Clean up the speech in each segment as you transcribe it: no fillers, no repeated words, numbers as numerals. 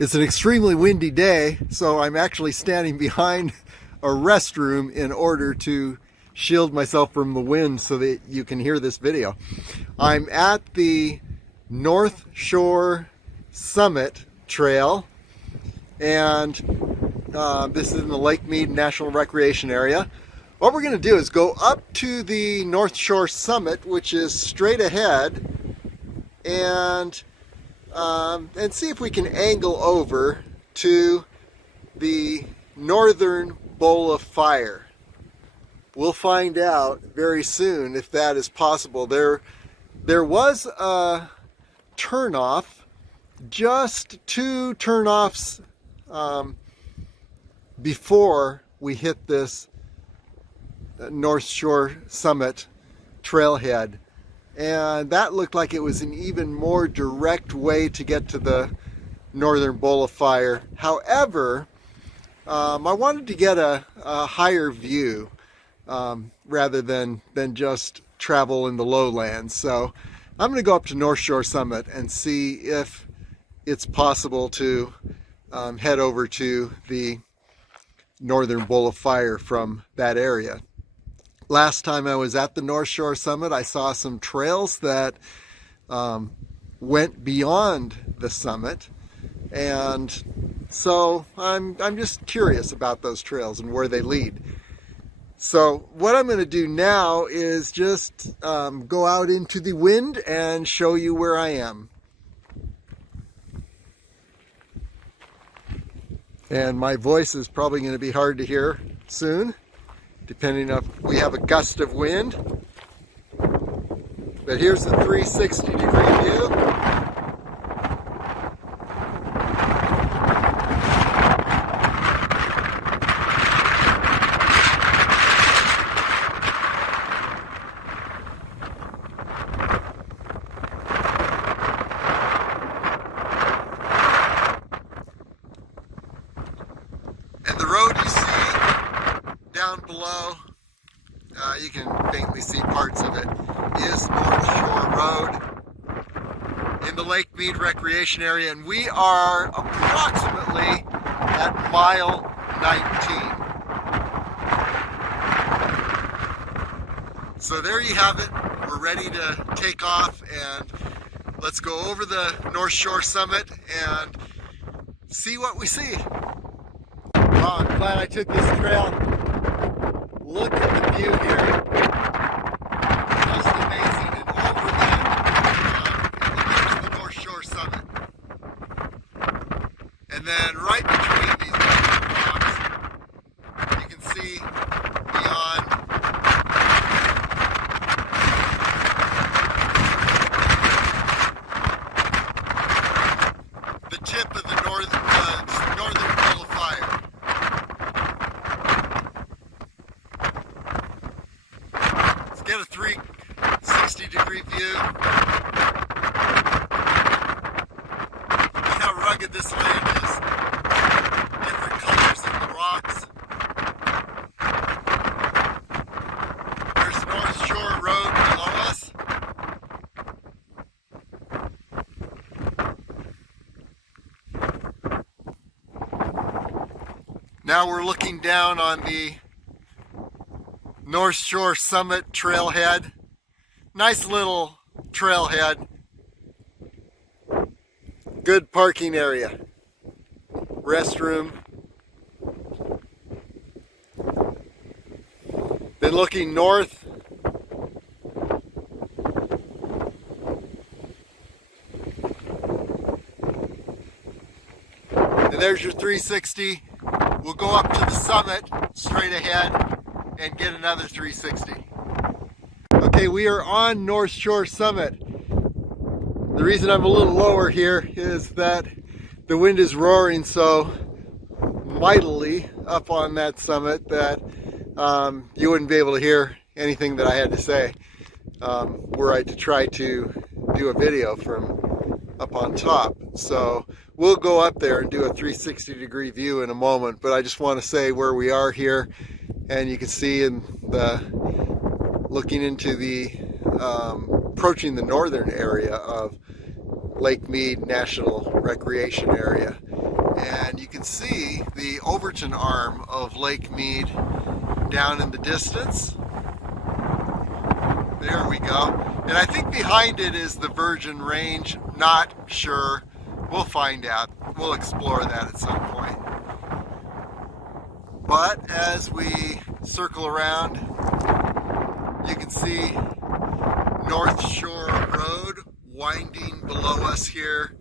It's an extremely windy day, so I'm actually standing behind a restroom in order to shield myself from the wind so that you can hear this video. I'm at the North Shore Summit Trail, and this is in the Lake Mead National Recreation Area. What we're going to do is go up to the North Shore Summit, which is straight ahead, and see if we can angle over to the northern bowl of fire. We'll find out very soon if that is possible. There was a turnoff, just two turnoffs before we hit this North Shore Summit trailhead. And that looked like it was an even more direct way to get to the northern bowl of fire. However, I wanted to get a higher view rather than just travel in the lowlands. So I'm going to go up to North Shore Summit and see if it's possible to head over to the northern bowl of fire from that area. Last time I was at the North Shore Summit, I saw some trails that went beyond the summit, and so I'm just curious about those trails and where they lead. So what I'm going to do now is just go out into the wind and show you where I am. And my voice is probably going to be hard to hear soon, depending if we have a gust of wind. But here's the 360-degree view. And the road you see down below, you can faintly see parts of it, is North Shore Road in the Lake Mead Recreation Area, and we are approximately at mile 19. So there you have it. We're ready to take off, and let's go over the North Shore Summit and see what we see. Wow, I'm glad I took this trail. Look at the view here. Just amazing. And over that, there's the North Shore Summit. And then right between these rocks, you can see beyond the tip of the northern bowl of fire. Get a 360-degree view. Look how rugged this land is. Different colors in the rocks. There's North Shore Road below us. Now we're looking down on the North Shore Summit trailhead. Nice little trailhead. Good parking area. Restroom. Then looking north, and there's your 360. We'll go up to the summit straight ahead and get another 360. Okay, we are on North Shore Summit. The reason I'm a little lower here is that the wind is roaring so mightily up on that summit that you wouldn't be able to hear anything that I had to say were I to try to do a video from up on top. So we'll go up there and do a 360-degree view in a moment, but I just want to say where we are here. And you can see in the looking into the approaching the northern area of Lake Mead National Recreation Area. And you can see the Overton arm of Lake Mead down in the distance. There we go. And I think behind it is the Virgin Range. Not sure. We'll find out. We'll explore that at some point. But as we circle around, you can see North Shore Road winding below us here.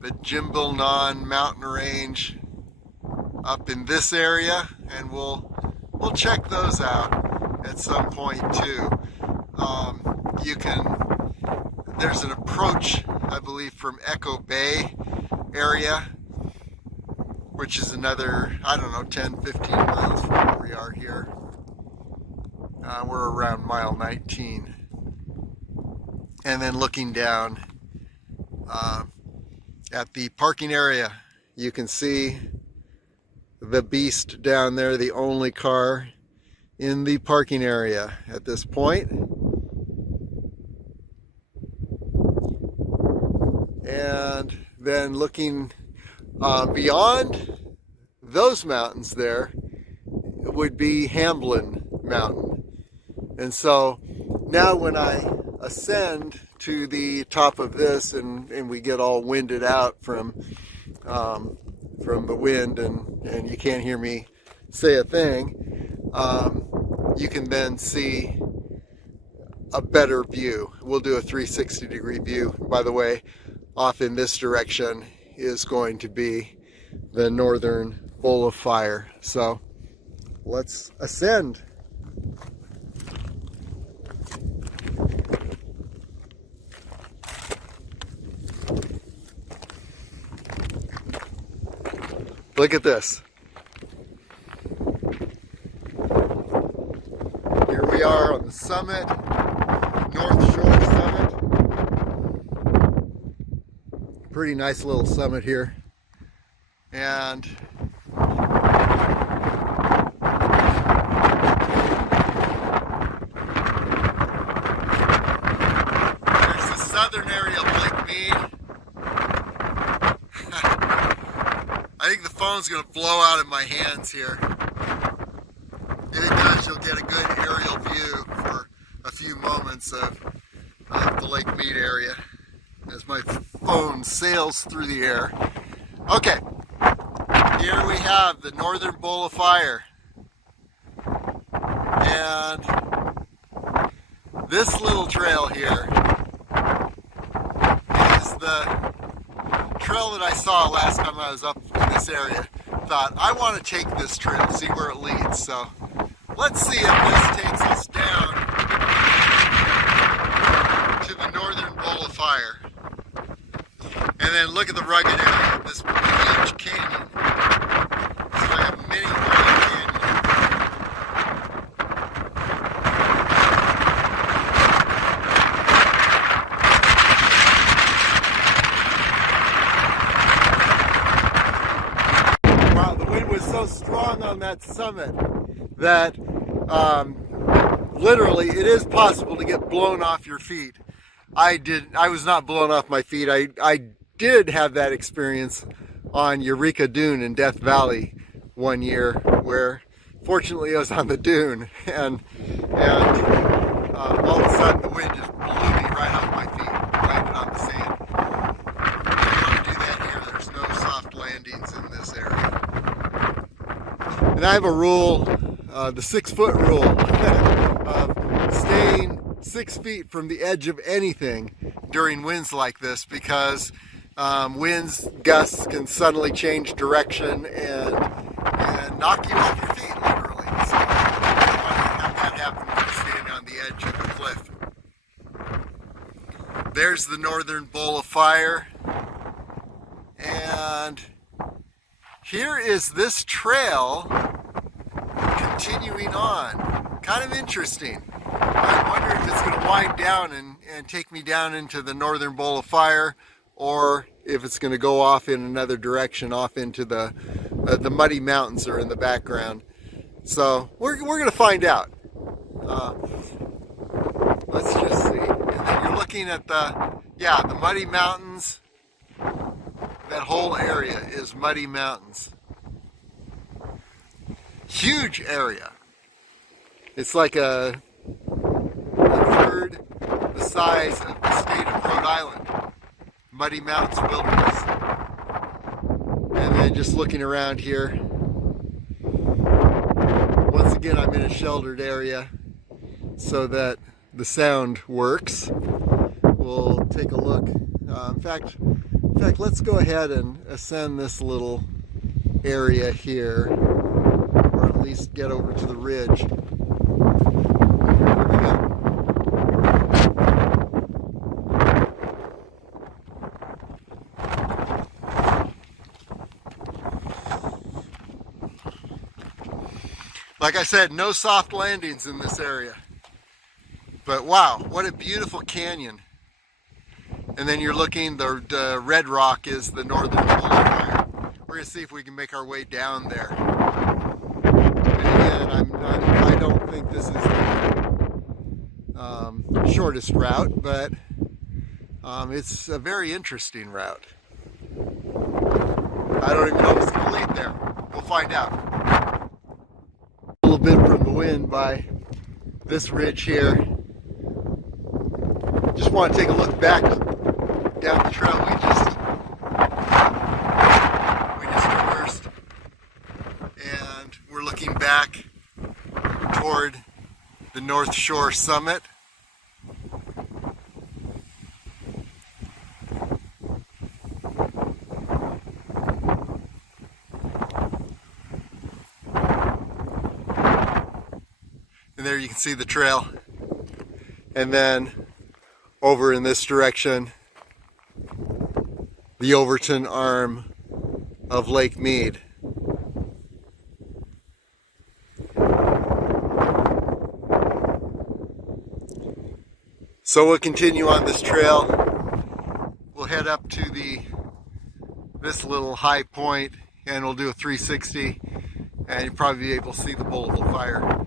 The Jimbalnon mountain range up in this area, and we'll check those out at some point too. There's an approach, I believe, from Echo Bay area, which is another, I don't know, 10, 15 miles from where we are here. We're around mile 19. And then looking down at the parking area, you can see the Beast down there, the only car in the parking area at this point. And then looking beyond those mountains there would be Hamblin Mountain. And so now when I ascend to the top of this and we get all winded out from the wind and you can't hear me say a thing, you can then see a better view. We'll do a 360-degree view. By the way, off in this direction is going to be the northern bowl of fire. So let's ascend. Look at this. Here we are on the summit, North Shore summit. Pretty nice little summit here. And there's the southern area of Lake Mead. I think the phone's going to blow out of my hands here. If it does, you'll get a good aerial view for a few moments of the Lake Mead area as my phone sails through the air. Okay, here we have the northern bowl of fire. And this little trail here is the trail that I saw last time I was up in this area. Thought, I want to take this trail, see where it leads. So let's see if this takes us down to the northern bowl of fire. And then look at the rugged area of this huge canyon. It's like a mini Grand Canyon. Wow, the wind was so strong on that summit that literally it is possible to get blown off your feet. I was not blown off my feet. I did have that experience on Eureka Dune in Death Valley one year, where fortunately I was on the dune, and all of a sudden the wind just blew me right off my feet, landed on the sand. You don't want to do that here. There's no soft landings in this area. And I have a rule, the 6-foot rule, of staying 6 feet from the edge of anything during winds like this, because winds gusts can suddenly change direction and knock you off your feet, literally. So you don't want to have that happen when you're standing on the edge of a cliff. There's the northern bowl of fire, and here is this trail continuing on. Kind of interesting. I wonder if it's going to wind down and take me down into the northern bowl of fire, or if it's going to go off in another direction, off into the muddy mountains are in the background. So we're going to find out. Let's just see. And then you're looking at the muddy mountains That whole area is muddy mountains. Huge area. It's like a third the size of the state of Rhode Island. Muddy Mountains wilderness. And then just looking around here, once again I'm in a sheltered area so that the sound works. We'll take a look. In fact, let's go ahead and ascend this little area here, or at least get over to the ridge. Here we go. Like I said, no soft landings in this area. But wow, what a beautiful canyon. And then you're looking, the red rock is the northern boulevard. We're going to see if we can make our way down there. And again, I don't think this is the shortest route, but it's a very interesting route. I don't even know if it's going to lead there. We'll find out. A little bit from the wind by this ridge here. Just want to take a look back down the trail we just traversed, and we're looking back toward the North Shore summit. And there you can see the trail, and then over in this direction, the Overton arm of Lake Mead. So we'll continue on this trail. We'll head up to this little high point, and we'll do a 360, and you'll probably be able to see the Bowl of Fire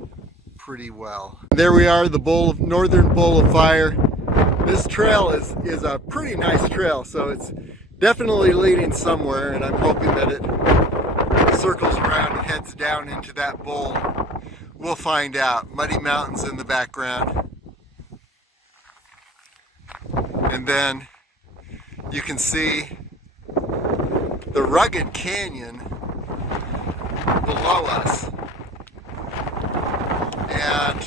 pretty well. There we are, the northern Bowl of Fire. This trail is a pretty nice trail, so it's definitely leading somewhere, and I'm hoping that it circles around and heads down into that bowl. We'll find out. Muddy mountains in the background. And then you can see the rugged canyon below us. And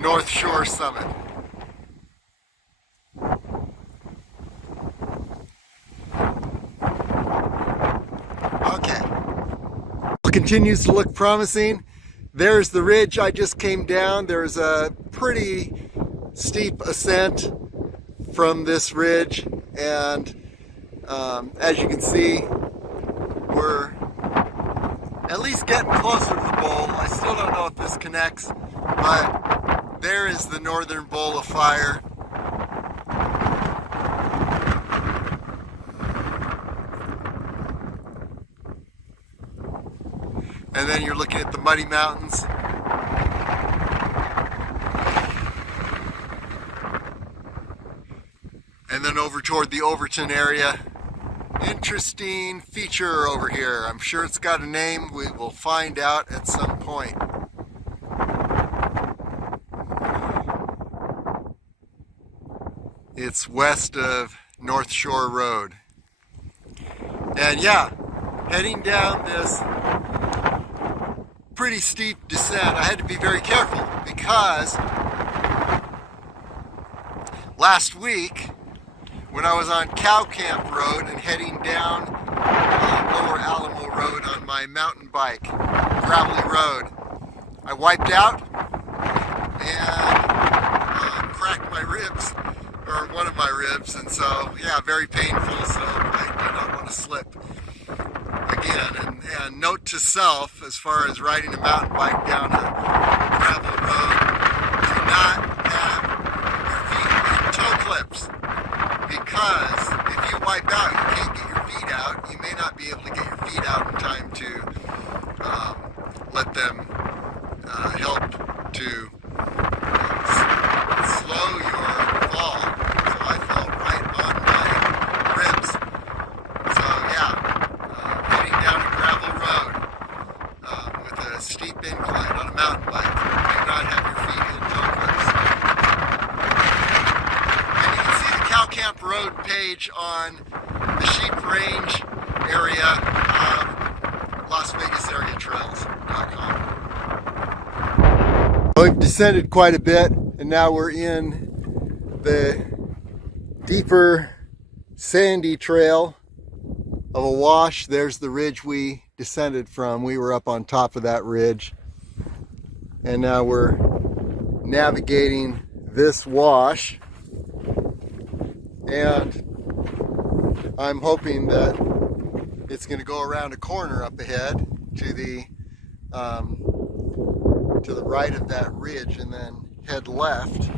North Shore Summit. Okay. Continues to look promising. There's the ridge I just came down. There's a pretty steep ascent from this ridge, and as you can see, we're at least getting closer to the bowl. I still don't know if this connects, but there is the northern Bowl of Fire. And then you're looking at the Muddy Mountains. And then over toward the Overton area. Interesting feature over here. I'm sure it's got a name. We will find out at some point. It's west of North Shore Road. And yeah, heading down this pretty steep descent. I had to be very careful because last week when I was on Cow Camp Road and heading down Lower Alamo Road on my mountain bike, gravelly road, I wiped out and cracked my ribs, or one of my ribs, and so yeah, very painful, so I did not want to slip again. And note to self, as far as riding a mountain bike down a gravel road, do not have your feet in toe clips, because if you wipe out, you can't get your feet out. You may not be able to get your feet out in time to let them help to slow your fall. So I fell right on my ribs. ridge on the sheep range area of LasVegasAreaTrails.com. We've descended quite a bit, and now we're in the deeper sandy trail of a wash. There's the ridge we descended from. We were up on top of that ridge, and now we're navigating this wash, and I'm hoping that it's going to go around a corner up ahead to the right of that ridge, and then head left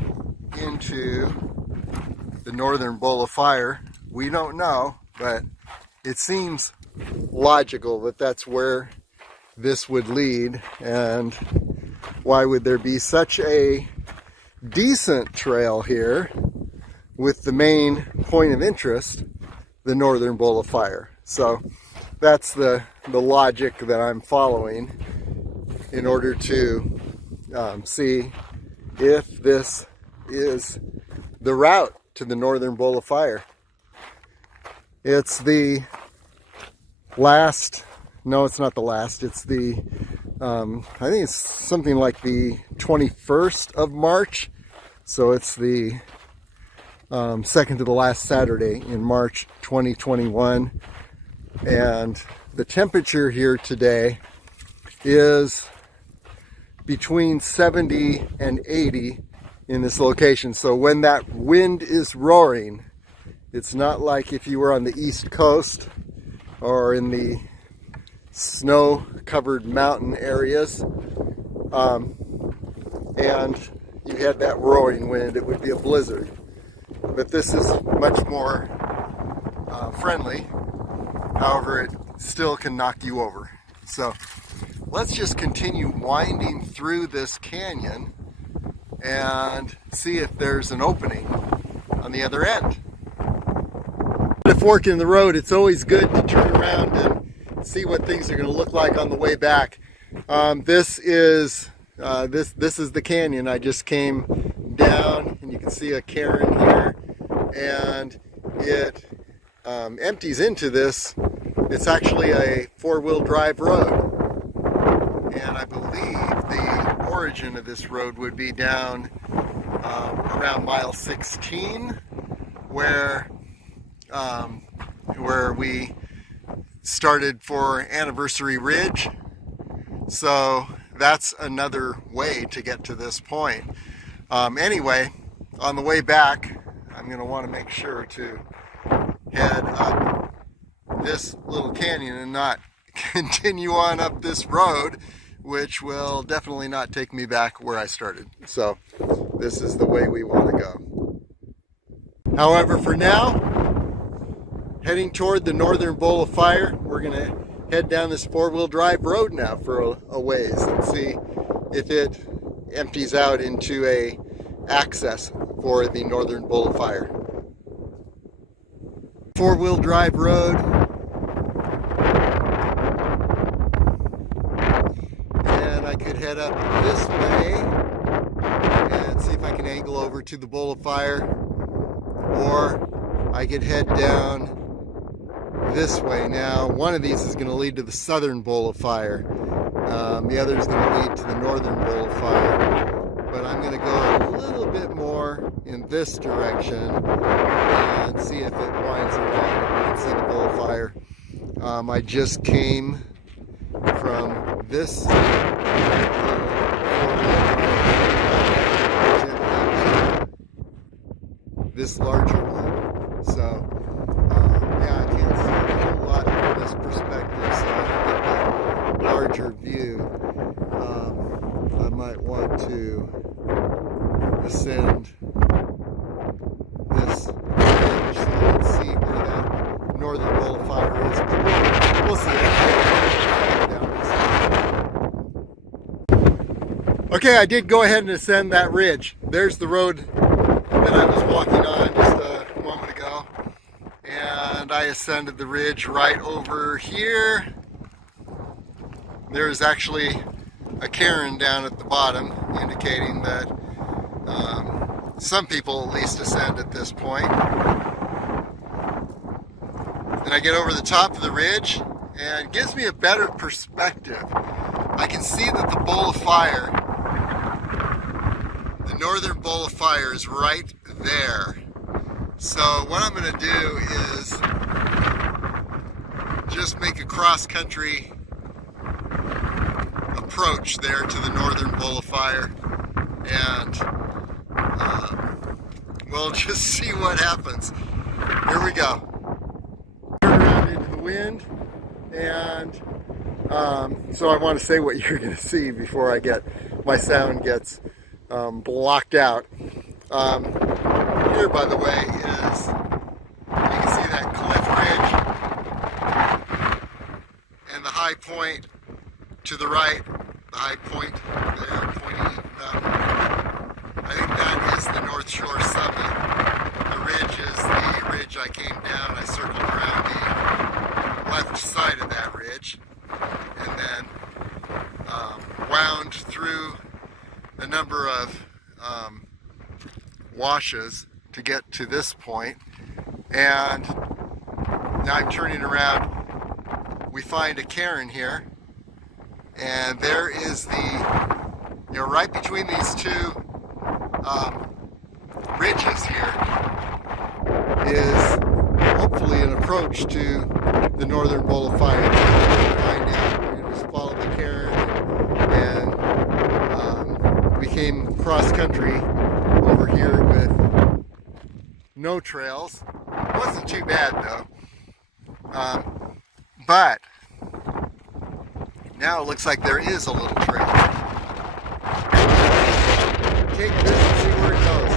into the northern bowl of fire. We don't know, but it seems logical that that's where this would lead. And why would there be such a decent trail here with the main point of interest, the northern bowl of fire? So that's the logic that I'm following in order to see if this is the route to the northern bowl of fire. It's the last, no, it's not the last, it's the I think it's something like the 21st of March, so it's the second to the last Saturday in March 2021, and the temperature here today is between 70 and 80 in this location. So when that wind is roaring, it's not like if you were on the East Coast or in the snow-covered mountain areas, and you had that roaring wind, it would be a blizzard. But this is much more friendly. However, it still can knock you over. So let's just continue winding through this canyon and see if there's an opening on the other end. At a fork in the road, it's always good to turn around and see what things are going to look like on the way back. This is the canyon. I just came down, and you can see a cairn here, and it empties into this. It's actually a four-wheel drive road, and I believe the origin of this road would be down around mile 16, where we started for Anniversary Ridge. So that's another way to get to this point. Anyway, on the way back, I'm going to want to make sure to head up this little canyon and not continue on up this road, which will definitely not take me back where I started. So this is the way we want to go. However, for now, heading toward the northern bowl of fire, we're going to head down this four-wheel drive road now for a ways and see if it empties out into a access for the northern bowl of fire. Four-wheel drive road, and I could head up this way and see if I can angle over to the bowl of fire, or I could head down this way. Now, one of these is going to lead to the southern bowl of fire. The other is going to lead to the northern bowl of fire. But I'm going to go a little bit more in this direction and see if it winds around and we can see the bowl of fire. I just came from this this larger one. So yeah, I can't see a whole lot from this perspective, so I can get that larger view. I might want to ascend this ridge so I can see where that northern bowl of fire is. We'll see. Okay, I did go ahead and ascend that ridge. There's the road that I was walking on just a moment ago. And I ascended the ridge right over here. There's actually a cairn down at the bottom, indicating that some people at least ascend at this point. Then I get over the top of the ridge and it gives me a better perspective. I can see that the bowl of fire, the northern bowl of fire, is right there. So what I'm going to do is just make a cross-country approach there to the northern bowl of fire, and we'll just see what happens. Here we go. Turn around into the wind, and so I want to say what you're going to see before my sound gets blocked out. Here, by the way, is, you can see that cliff ridge and the high point to the right, the high point there pointing up. I think that is the North Shore summit. The ridge is the ridge I came down. I circled around the left side of that ridge and then wound through a number of washes to get to this point, and now I'm turning around. We find a cairn here, and there is right between these two ridges here is hopefully an approach to the northern bowl of fire. Find out. We're going to just follow the cairn, and we came cross country over here with no trails. It wasn't too bad though, but now it looks like there is a little trail. Take this and see where it goes.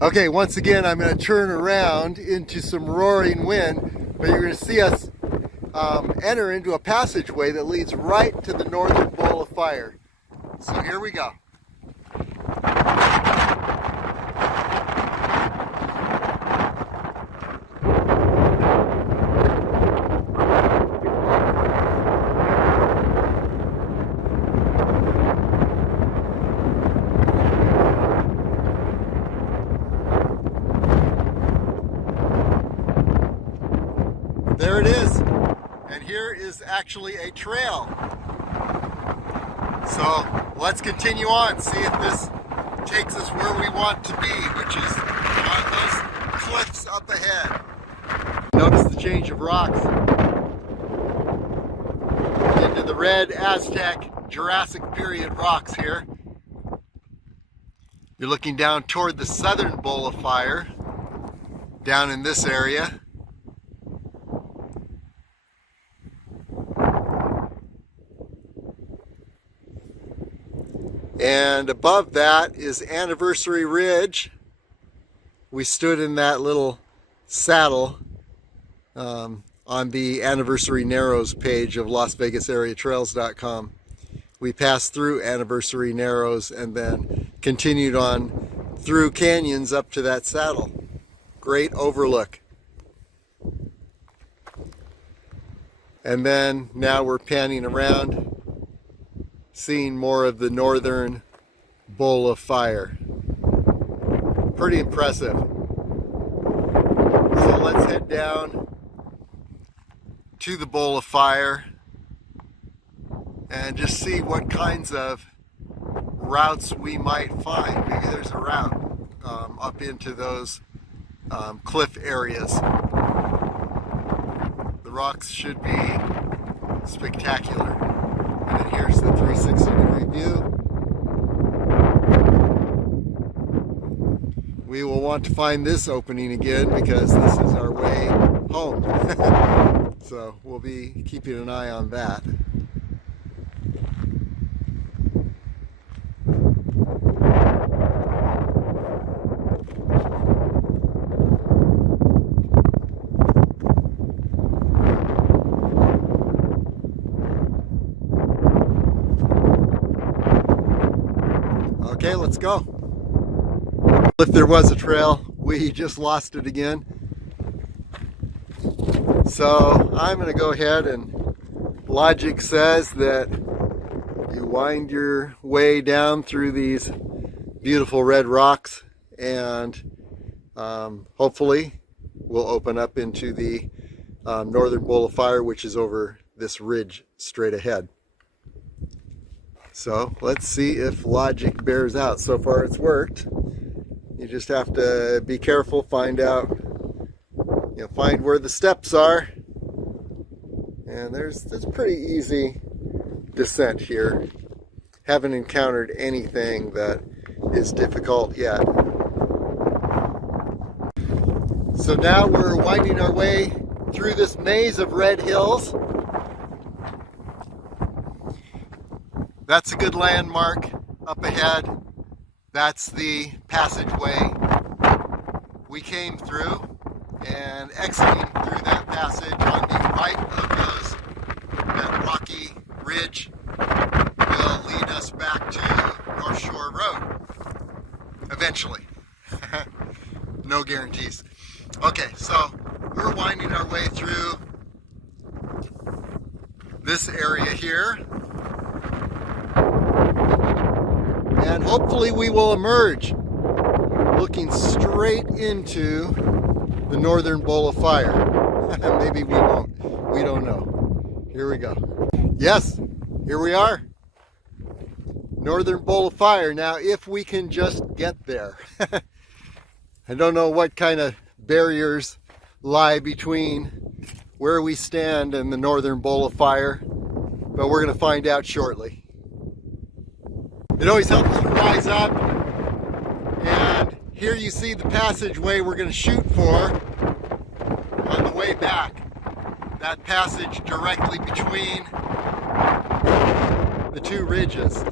Okay, once again I'm going to turn around into some roaring wind, but you're going to see us enter into a passageway that leads right to the northern bowl of fire. So here we go. There it is, and here is actually a trail. So let's continue on, see if this takes us where we want to be, which is on those cliffs up ahead. Notice the change of rocks into the red Aztec Jurassic period rocks here. You're looking down toward the southern bowl of fire, down in this area. And above that is Anniversary Ridge. We stood in that little saddle on the Anniversary Narrows page of LasVegasAreaTrails.com. We passed through Anniversary Narrows and then continued on through canyons up to that saddle. Great overlook. And then now we're panning around, seeing more of the northern bowl of fire. Pretty impressive. So let's head down to the bowl of fire and just see what kinds of routes we might find. Maybe there's a route up into those cliff areas. The rocks should be spectacular. And then here's the 360-degree view. We will want to find this opening again because this is our way home. So we'll be keeping an eye on that. Okay, let's go. If there was a trail, we just lost it again. So I'm going to go ahead, and logic says that you wind your way down through these beautiful red rocks, and hopefully we'll open up into the northern bowl of fire, which is over this ridge straight ahead. So let's see if logic bears out. So far it's worked. You just have to be careful, find where the steps are. And there's pretty easy descent here. Haven't encountered anything that is difficult yet. So now we're winding our way through this maze of red hills. That's a good landmark up ahead. That's the passageway we came through, and exiting through that passage on the right of that rocky ridge will lead us back to North Shore Road eventually. No guarantees. Okay, so we're winding our way through this area here, and hopefully we will emerge looking straight into the northern bowl of fire. Maybe we won't. We don't know. Here we go. Yes, here we are. Northern bowl of fire. Now, if we can just get there. I don't know what kind of barriers lie between where we stand and the northern bowl of fire, but we're going to find out shortly. It always helps to rise up, and here you see the passageway we're going to shoot for on the way back. That passage directly between the two ridges.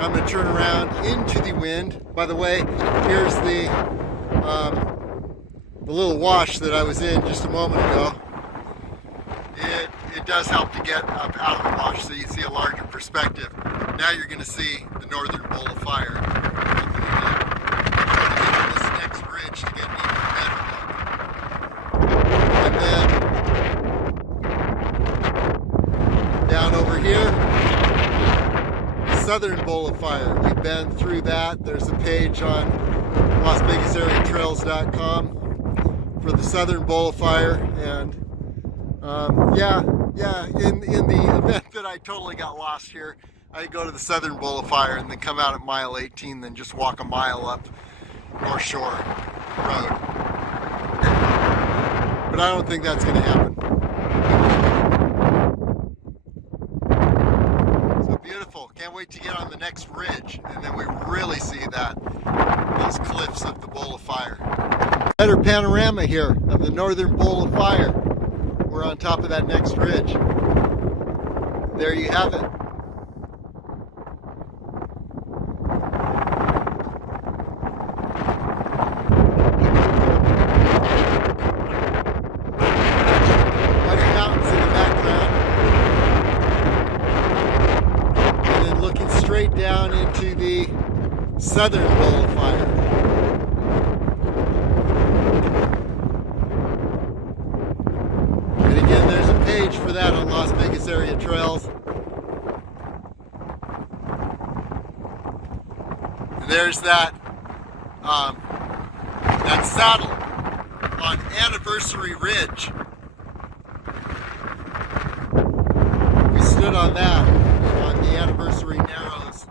I'm going to turn around into the wind. By the way, here's the little wash that I was in just a moment ago. It does help to get up out of the wash so you see a larger perspective. Now you're going to see the northern bowl of fire. Hopefully this next ridge to get an even better look. And then down over here, the southern bowl of fire. We've been through that. There's a page on LasVegasAreaTrails.com for the southern bowl of fire, and in the event that I totally got lost here, I go to the southern bowl of fire and then come out at mile 18, then just walk a mile up North Shore Road. But I don't think that's going to happen. So beautiful. Can't wait to get on the next ridge, and then we really see those cliffs of the bowl of fire. Better panorama here of the northern bowl of fire. We're on top of that next ridge. There you have it. White mountains in the background. And then looking straight down into the southern bowl of fire. And again, there's a page for that on Las Vegas Area Trails. And there's that saddle on Anniversary Ridge. We stood on that on the Anniversary Narrows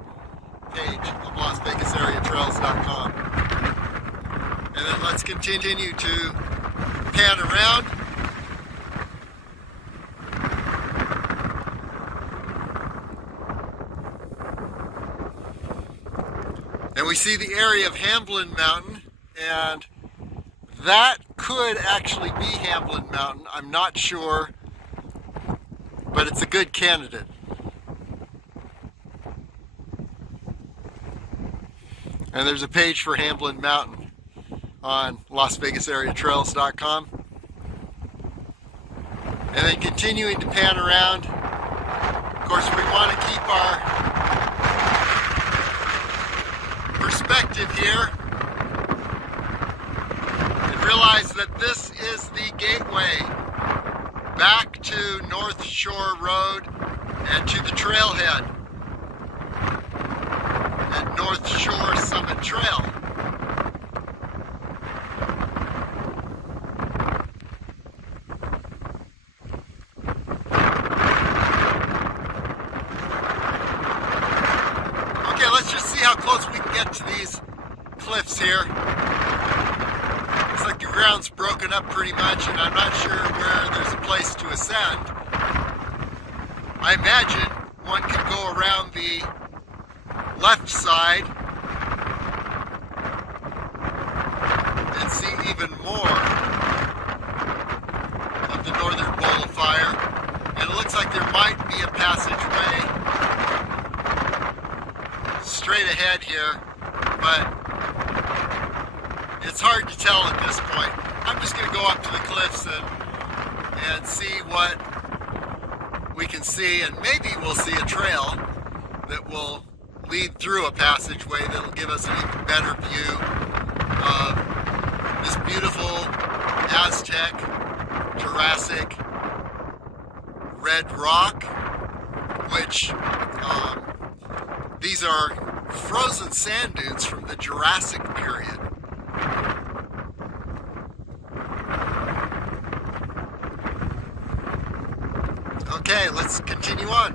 page of LasVegasAreaTrails.com. And then let's continue to pan around. And we see the area of Hamblin Mountain, and that could actually be Hamblin Mountain. I'm not sure, but it's a good candidate. And there's a page for Hamblin Mountain on LasVegasAreaTrails.com. And then continuing to pan around. Of course, we want to keep our perspective here and realize that this is the gateway back to North Shore Road and to the Trailhead at North Shore Summit Trail. get to these cliffs here. Looks like the ground's broken up pretty much, and I'm not sure where there's a place to ascend. I imagine one could go around the left side and see even more of the northern bowl of fire. And it looks like there might be a passageway straight ahead here, but it's hard to tell at this point. I'm just going to go up to the cliffs and see what we can see, and maybe we'll see a trail that will lead through a passageway that will give us an even better view of this beautiful Aztec, Jurassic red rock, which these are frozen sand dunes from the Jurassic period. Okay, let's continue on.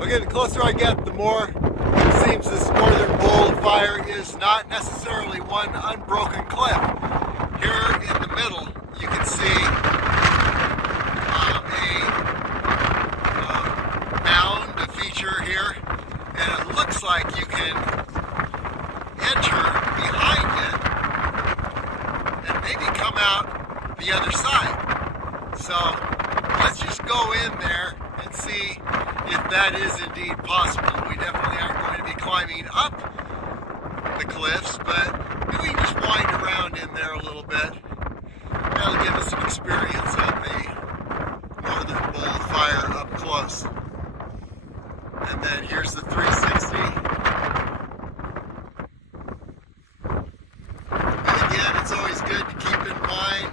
Okay, the closer I get, the more it seems this northern bowl of fire is not necessarily one unbroken cliff. Here in the middle, you can see a mound, a feature here, and it looks like you can enter behind it and maybe come out the other side. So let's just go in there and see if that is indeed possible. We definitely aren't going to be climbing up the cliffs, but we can just wind around in there a little bit. That'll give us an experience of the northern bowl of fire up close. And then here's the 360. And again, it's always good to keep in mind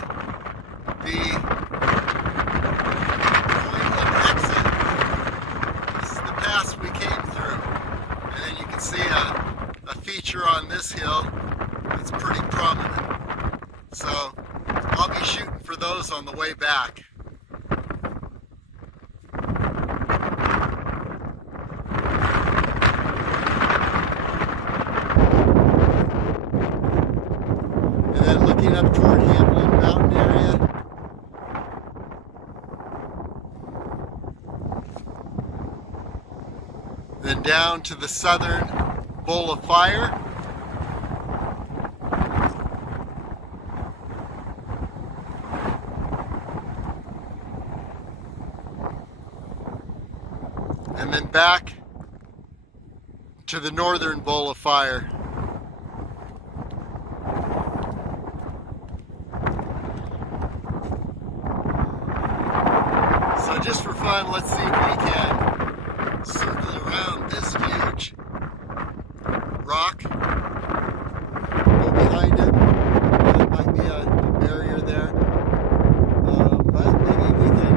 the point of exit. This is the pass we came through. And then you can see a feature on this hill that's pretty prominent. So I'll be shooting for those on the way back. And then looking up toward Hamlin Mountain area. Then down to the southern bowl of fire. And then back to the northern bowl of fire. So just for fun, let's see if we can circle around this huge rock, go behind it. There might be a barrier there, but maybe we can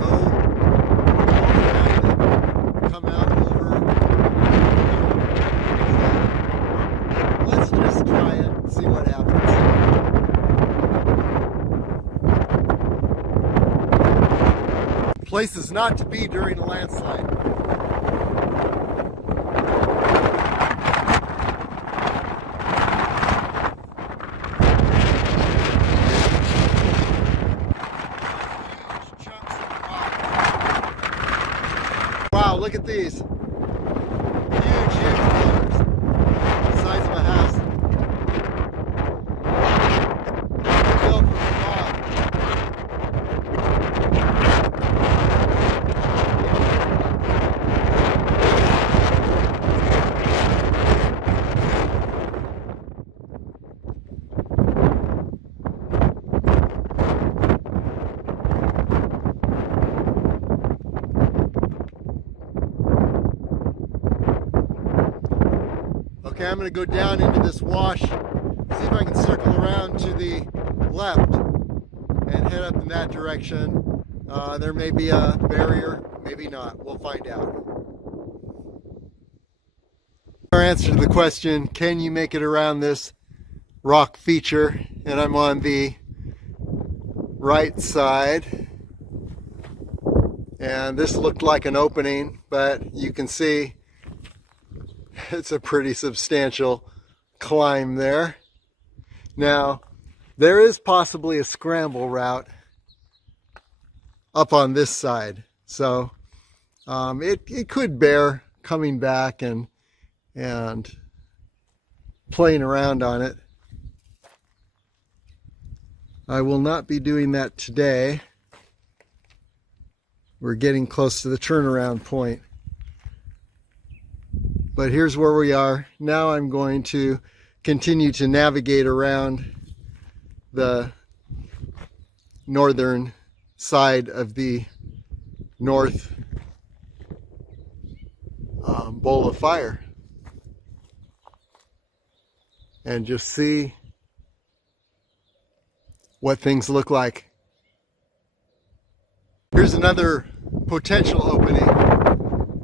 go behind it, come out over. Let's just try it and see what happens. Places not to be during a landslide. Wow, look at these. Huge boulders. The size of a house. Filled with fog. Okay, I'm going to go down into this wash, see if I can circle around to the left and head up in that direction. There may be a barrier, maybe not. We'll find out. Our answer to the question, can you make it around this rock feature? And I'm on the right side. And this looked like an opening, but you can see It's a pretty substantial climb there. Now, there is possibly a scramble route up on this side, so it could bear coming back and playing around on it. I will not be doing that today. We're getting close to the turnaround point. But here's where we are. Now I'm going to continue to navigate around the northern side of the north bowl of fire and just see what things look like. Here's another potential opening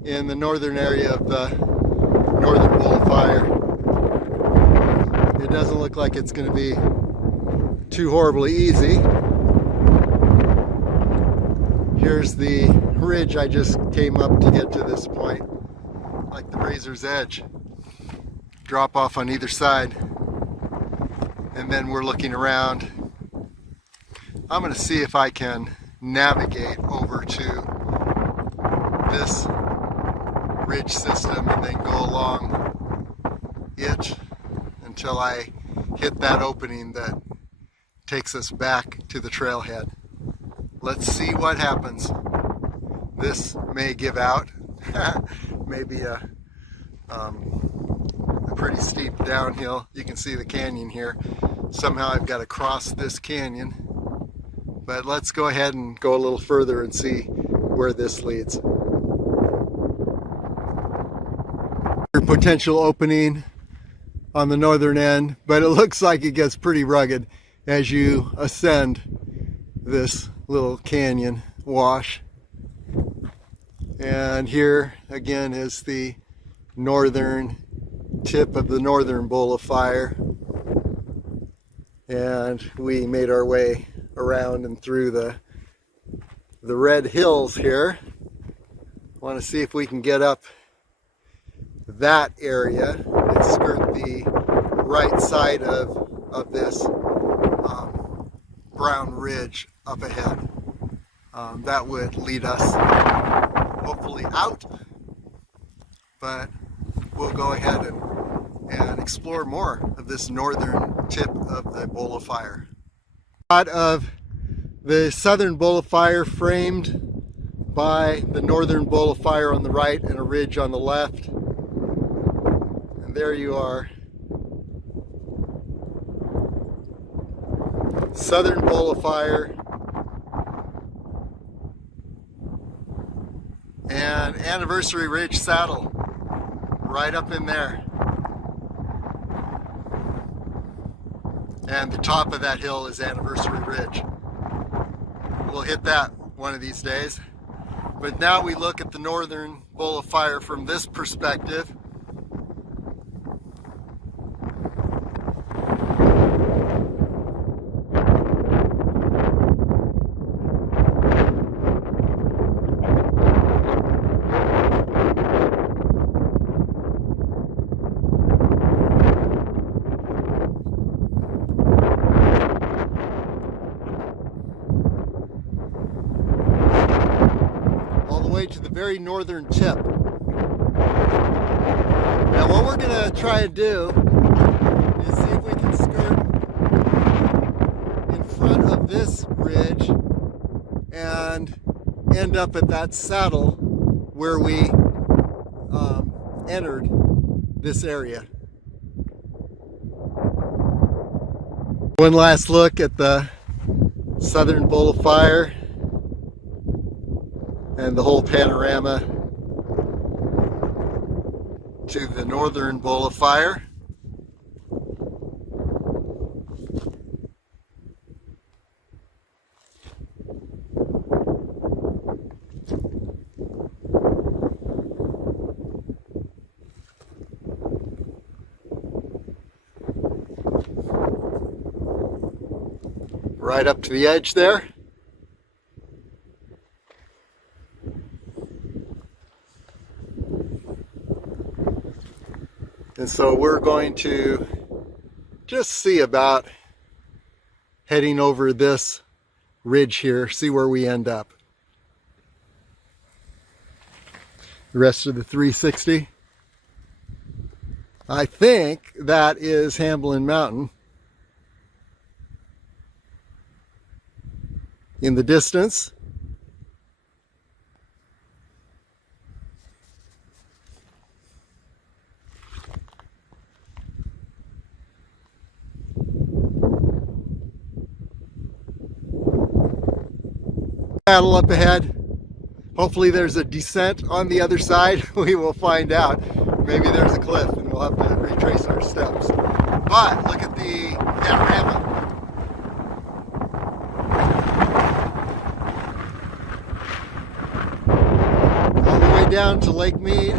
in the northern area of the northern bowl of fire. It doesn't look like it's going to be too horribly easy. Here's the ridge I just came up to get to this point, like the razor's edge. Drop off on either side, and then we're looking around. I'm going to see if I can navigate over to this ridge system and then go along it until I hit that opening that takes us back to the trailhead. Let's see what happens. This may give out. Maybe a pretty steep downhill. You can see the canyon here. Somehow I've got to cross this canyon. But let's go ahead and go a little further and see where this leads. Potential opening on the northern end, but it looks like it gets pretty rugged as you ascend this little canyon wash. And here again is the northern tip of the northern bowl of fire, and we made our way around and through the red hills here. I want to see if we can get up that area and skirt the right side of this brown ridge up ahead. That would lead us hopefully out, but we'll go ahead and explore more of this northern tip of the bowl of fire. Shot of the southern bowl of fire framed by the northern bowl of fire on the right and a ridge on the left. And there you are. Southern bowl of fire and Anniversary Ridge Saddle right up in there. And the top of that hill is Anniversary Ridge. We'll hit that one of these days. But now we look at the northern bowl of fire from this perspective. To the very northern tip. Now what we're going to try and do is see if we can skirt in front of this ridge and end up at that saddle where we entered this area. One last look at the southern bowl of fire and the whole panorama to the northern bowl of fire. Right up to the edge there. And so we're going to just see about heading over this ridge here, see where we end up. The rest of the 360. I think that is Hamblin Mountain in the distance. Battle up ahead. Hopefully there's a descent on the other side. We will find out. Maybe there's a cliff and we'll have to retrace our steps. But look at the panorama. All the way down to Lake Mead.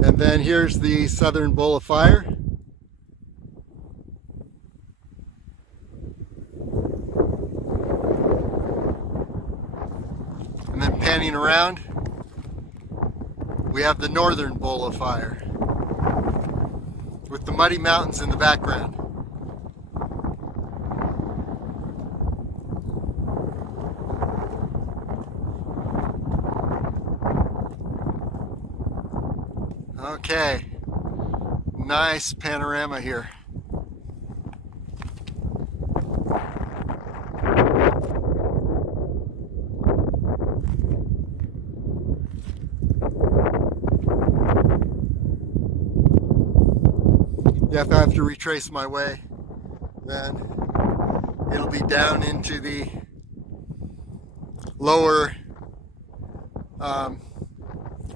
And then here's the southern bowl of fire. And then panning around, we have the northern bowl of fire with the muddy mountains in the background. Okay, nice panorama here. If I have to retrace my way, then it'll be down into the lower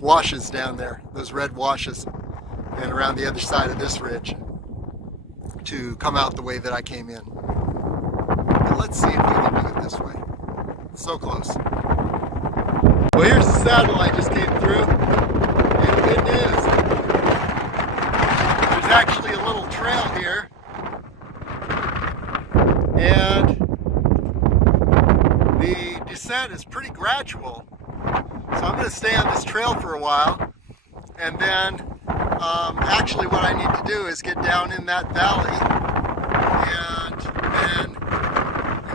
washes down there, those red washes, and around the other side of this ridge to come out the way that I came in. But let's see if we can do it this way. It's so close. Well, here's the saddle I just came through, and good news. There's actually a little trail here, and the descent is pretty gradual. So I'm going to stay on this trail for a while, and then actually what I need to do is get down in that valley and then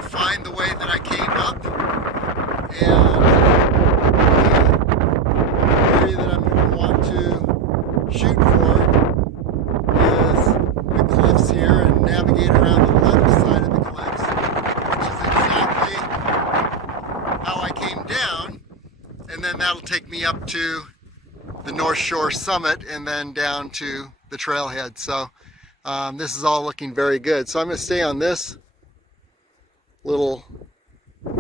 find the way that I came up, and the area that I'm going to want to shoot for is the cliffs here and navigate around the left side of the cliffs, which is exactly how I came down. And then that'll take me up to the North Shore summit and then down to the trailhead. So this is all looking very good. So I'm going to stay on this little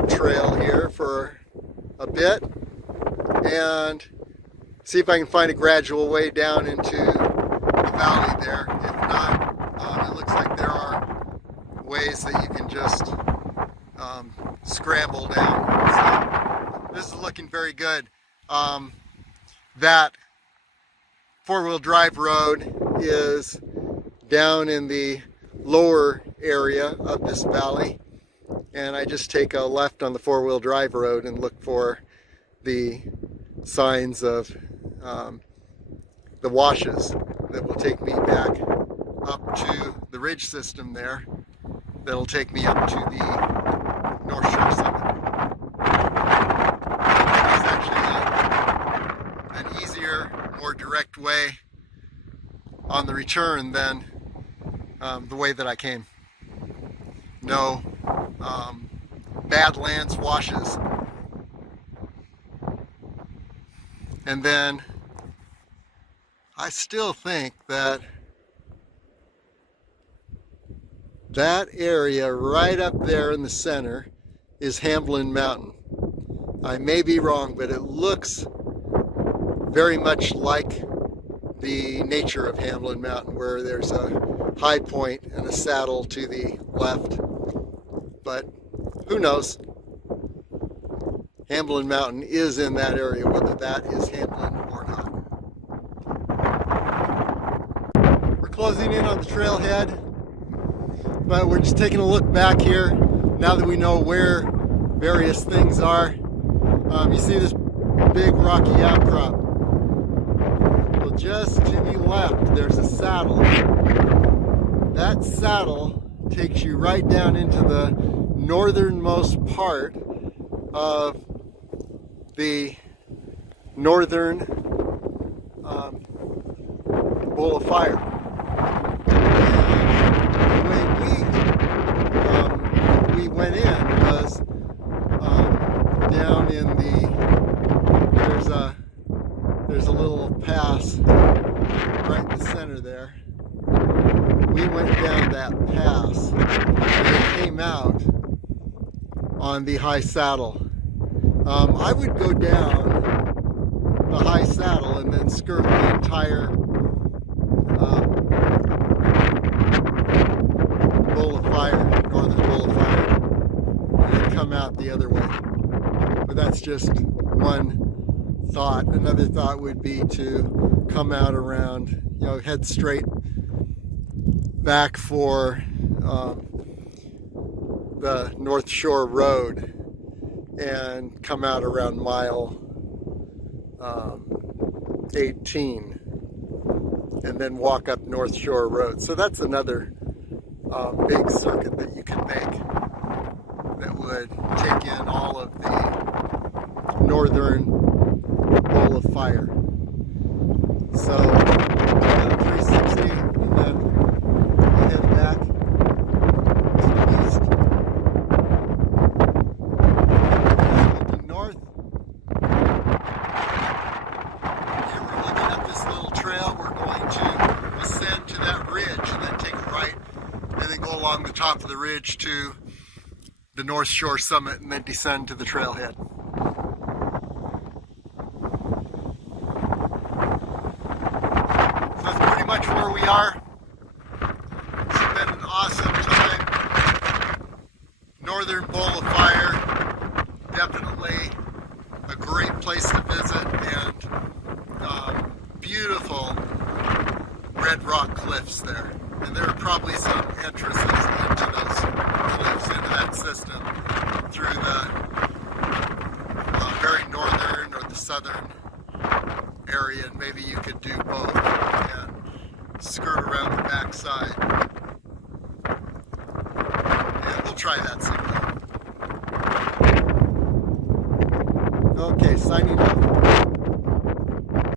trail here for a bit and see if I can find a gradual way down into the valley there. If not, it looks like there are ways that you can just scramble down. So this is looking very good. That four-wheel drive road is down in the lower area of this valley, and I just take a left on the four-wheel drive road and look for the signs of the washes that will take me back up to the ridge system there, that'll take me up to the North Shore summit. It's actually an easier, more direct way on the return than the way that I came. No Badlands washes. And then I still think that that area right up there in the center is Hamblin Mountain. I may be wrong, but it looks very much like the nature of Hamblin Mountain, where there's a high point and a saddle to the left. But who knows? Hamblin Mountain is in that area, whether that is Hamblin or not. We're closing in on the trailhead, but we're just taking a look back here now that we know where various things are. You see this big rocky outcrop. Well, just to the left, there's a saddle. That saddle takes you right down into the northernmost part of the northern bowl of fire. The way we went in was down in the, there's a little pass right in the center there. We went down that pass and it came out on the high saddle. I would go down the high saddle and then skirt the entire bowl of fire, northern bowl of fire, and then come out the other way. But that's just one thought. Another thought would be to come out around, head straight back for the North Shore Road and come out around mile 18 and then walk up North Shore Road. So that's another big circuit that you can make that would take in all of the northern bowl of fire. So 360 and then head back to the east. Looking north. Here we're looking at this little trail. We're going to ascend to that ridge and then take a right and then go along the top of the ridge to the North Shore summit and then descend to the trailhead. So that's pretty much where we are. It's been an awesome time. Northern Bowl of Fire, definitely a great place to visit, and beautiful red rock cliffs there. And there are probably some entrances into those cliffs, into that system, through the very northern or the southern area, and maybe you could do both and skirt around the backside. Yeah, we'll try that sometime. Okay, signing off.